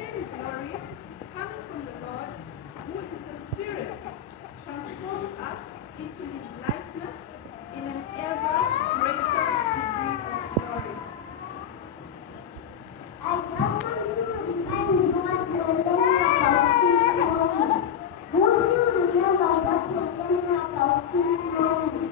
same glory coming from the Lord, who is the Spirit, transforms us into his likeness in an ever greater degree of glory. I just want you to remind what we're learning about this morning. Would you remember what we're learning about this morning?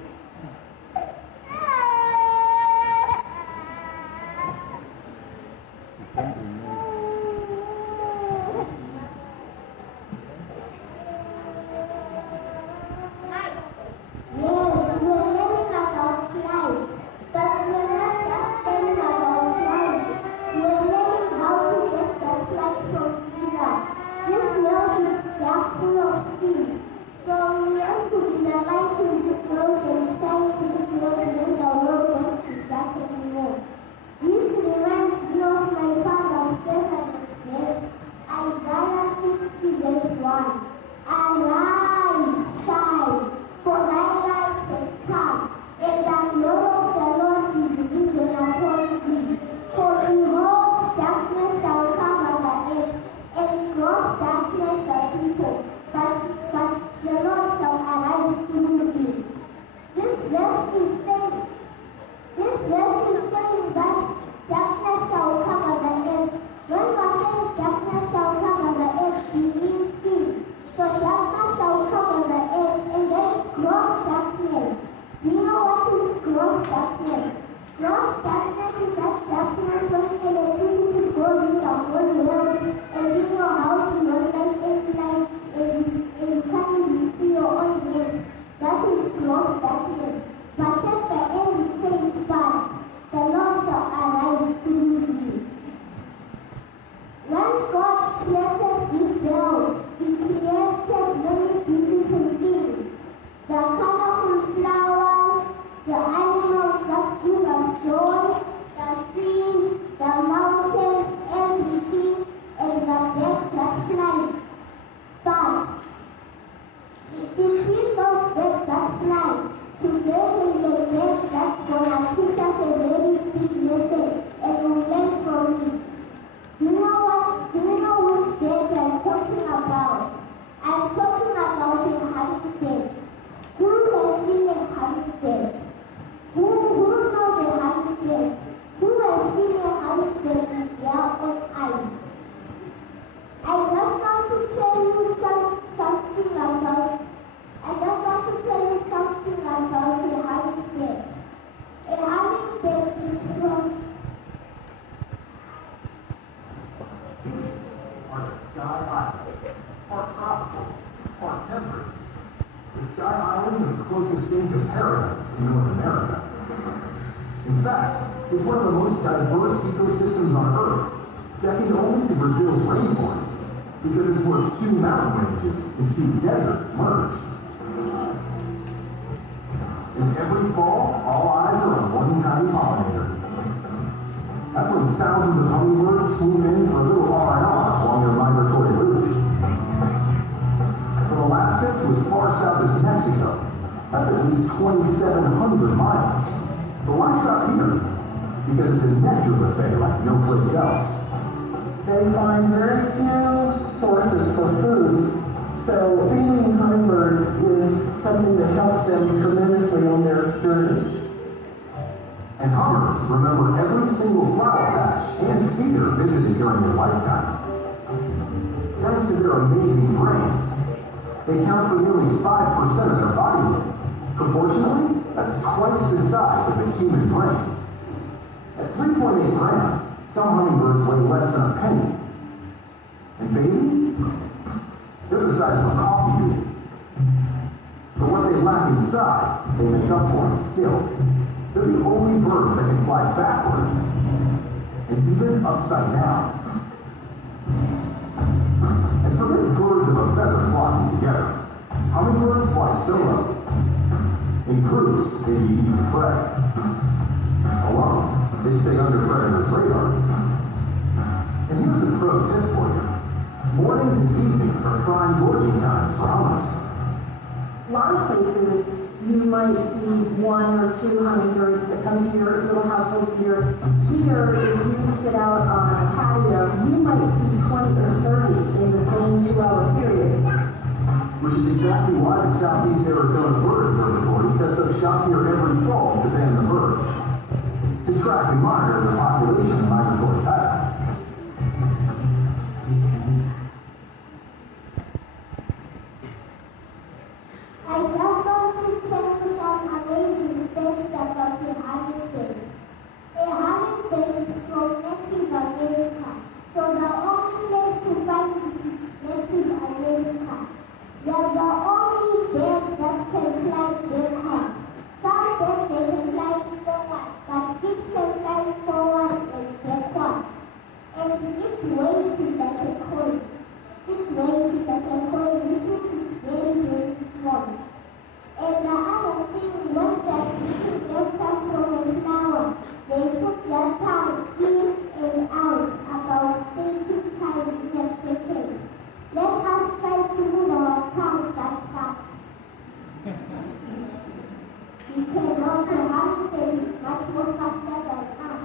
It's one of the most diverse ecosystems on Earth, second only to Brazil's rainforest, because it's where two mountain ranges and two deserts merge. And every fall, all eyes are on one tiny pollinator. That's when thousands of hummingbirds swoop in for a little R&R along their migratory route. From Alaska to as far south as Mexico, that's at least 2,700 miles. But why stop here? Because it's a nectar buffet like no place else. They find very few sources for food, so feeding hummingbirds is something that helps them tremendously on their journey. And hummers remember every single flower patch and feeder visited during their lifetime. Thanks to their amazing brains, they count for nearly 5% of their body weight. Proportionally, that's twice the size of a human brain. At 3.8 grams, some hummingbirds weigh less than a penny. And babies? They're the size of a coffee bean. But what they lack in size, they make up for in skill. They're the only birds that can fly backwards, and even upside down. And forget birds of a feather flocking together. Hummingbirds fly solo. In groups, they eat easy prey. Alone, they stay under predators' radars. And here's a pro tip for you. Mornings and evenings are prime gorging times for hummers. A lot of places, you might see 1 or 2 hummingbirds that come to your little household here. Here, if you sit out on a patio, you might see 20 or Southeast Arizona Bird Observatory sets up shop here every fall to ban the birds, to track and monitor the population of migratory patterns. I just want to tell you some amazing things about the hummingbird. A hummingbird is from Native America, so the only place to find it is Native America. They are the only birds that can fly very high. Some birds they can fly forward, but it can fly forward and backward. And its weight is like a coin. Its weight is like a coin because it's very, very small. And the other thing was that taking nectar from a flower, they put their tongue in and out about 20 times in a second. Let us try to move our tongues that fast. We cannot have things much more faster than us.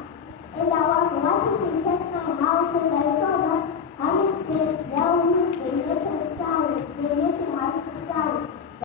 And I was walking inside my house and I saw that hummingbirds, they always they make a sound. They make a having sound.